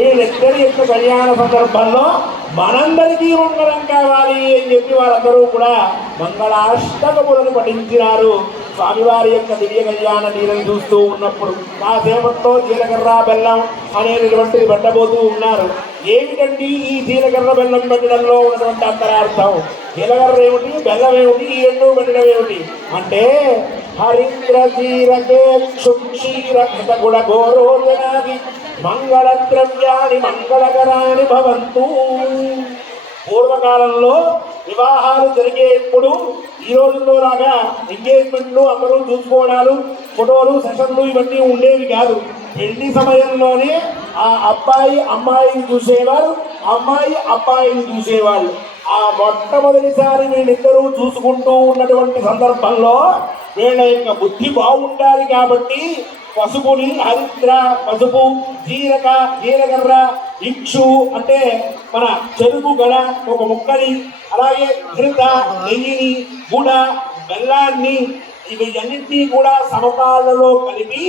వీళ్ళిద్దరి యొక్క కళ్యాణ సందర్భంలో మనందరికీ మంగళం కావాలి అని చెప్పి వారందరూ కూడా మంగళాష్టకములను పఠించినారు. స్వామివారి యొక్క దివ్య కళ్యాణ నీళ్ళని చూస్తూ ఉన్నప్పుడు కాసేపట్లో జీలకర్ర బెల్లం అనేటటువంటిది పెట్టబోతూ ఉన్నారు. ఏమిటండి ఈ జీలకర్ర బెల్లం పెట్టడంలో ఉన్నటువంటి అంతరార్థం? జీలకర్ర ఏమిటి, బెల్లం ఏమిటి, ఈ రెండు పెట్టడం ఏమిటి అంటే హరింద్ర జీరకే క్షుక్షీర గుణ ఘోరోజనాది మంగళ ద్రవ్యాన్ని మంగళకరాన్ని భవంతు. పూర్వకాలంలో వివాహాలు జరిగేప్పుడు ఈ రోజుల్లో లాగా ఎంగేజ్మెంట్లు అందరూ చూసుకోవడాలు, ఫోటోలు, సెషన్లు ఇవన్నీ ఉండేవి కాదు. పెళ్లి సమయంలోనే ఆ అబ్బాయి అమ్మాయిని చూసేవారు, అమ్మాయి అబ్బాయిని చూసేవాళ్ళు. ఆ మొట్టమొదటిసారి వీళ్ళిద్దరూ చూసుకుంటూ ఉన్నటువంటి సందర్భంలో వీళ్ళ యొక్క బుద్ధి బాగుండాలి కాబట్టి పసుపుని హరిద్ర, పసుపు, జీలకర్ర, ఇక్షు అంటే మన చెరుకు గడ ఒక ముక్కని, అలాగే ఘృత నెయ్యిని, గుడ, బెల్లాన్ని ఇవన్నింటినీ కూడా సమపాలలో కలిపి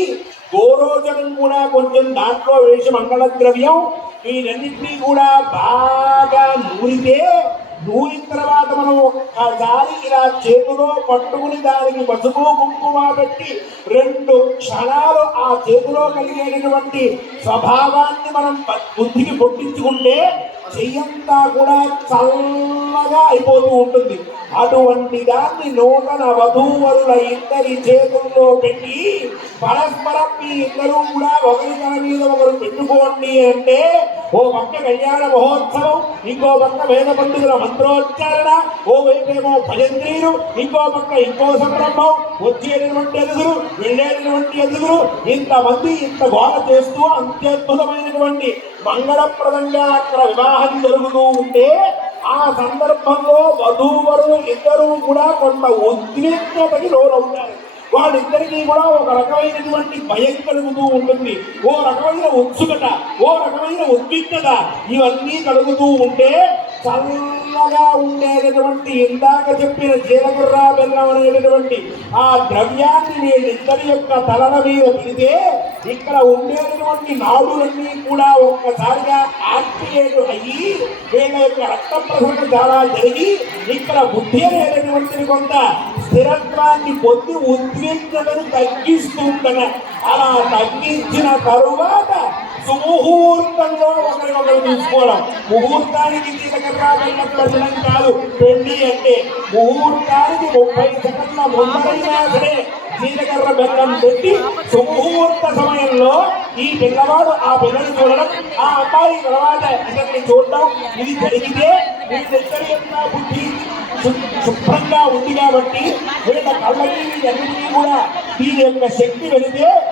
గోరోజనం కూడా కొంచెం దాంట్లో వేసి మంగళ ద్రవ్యం వీటన్నింటినీ కూడా బాగా నూరిన తర్వాత మనం ఒక్కసారి ఇలా చేతిలో పట్టుకుని దానికి పసుపు కుంకుమ పెట్టి 2 క్షణాలు ఆ చేతిలో కలిగేటటువంటి స్వభావాన్ని మనం బుద్ధికి పొట్టించుకుంటే చెయ్యంతా కూడా చల్లగా అయిపోతూ ఉంటుంది. అటువంటి దాన్ని నూతన వధూవరుల ఇద్దరి చేతుల్లో పెట్టి పరస్పరం మీ ఇద్దరు కూడా ఒకరి తల మీద ఒకరు పెట్టుకోండి అంటే ఓ పక్క కళ్యాణ మహోత్సవం, ఇంకో పక్క వేద పండుగల మంత్రోచ్చారణ, ఓ వైపేమో భజంత్రీలు, ఇంకో పక్క ఇంకో సంరంభం, వచ్చేటటువంటి ఎదుగురు వెళ్ళేటటువంటి ఎదుగురు, ఇంతమంది ఇంత గోల చేస్తూ అత్యద్భుతమైనటువంటి మంగళప్రదంగా అక్కడ వివాహం జరుగుతూ ఉంటే ఆ సందర్భంలో వధూవరులు ఇద్దరూ కూడా కొంత ఉద్విగ్నతకి లోనవుతారు. వాళ్ళిద్దరికీ కూడా ఒక రకమైనటువంటి భయం కలుగుతూ ఉంటుంది, ఓ రకమైన ఉత్సుకత, ఓ రకమైన ఉద్విగ్నత ఇవన్నీ కలుగుతూ ఉంటే చల్లగా ఉండేటటువంటి ఇందాక చెప్పిన జీలకర్ర బెల్లం అనేటటువంటి ఆ ద్రవ్యాన్ని వీళ్ళిద్దరి యొక్క తలల మీద పెడితే ఇక్కడ ఉండేటటువంటి నాడులన్నీ కూడా ఒక్కసారిగా యాక్టివేట్ అయ్యి వీళ్ళ యొక్క రక్త ప్రసరణ చాలా జరిగి ఇక్కడ బుద్ధి అనేటటువంటిది కొంత స్థిరత్వాన్ని పొంది ఉద్విగ్నతను తగ్గిస్తుందన. అలా తగ్గించిన తరువాత సుముహూర్తంలో ఒకరినొకరు చూసుకోవడం. ముహూర్తానికి జీలకర్ర బెల్లం పెట్టడం కాదు పెళ్లి అంటే, ముహూర్తానికి 30 సెకండ్ల ముందరైనా సరే జీలకర్ర బెల్లం పెట్టి సుముహూర్త సమయంలో ఈ పిల్లవాడు ఆ పిల్లని చూడడం, ఆ అమ్మాయి తర్వాత ఇతన్ని చూడడం, ఇది జరిగితే వీళ్ళిద్దరి యొక్క బుద్ధి శుభ్రంగా ఉంది కాబట్టి వీళ్ళ కళ్ళకి అన్నింటినీ కూడా దీని యొక్క శక్తి వెళితే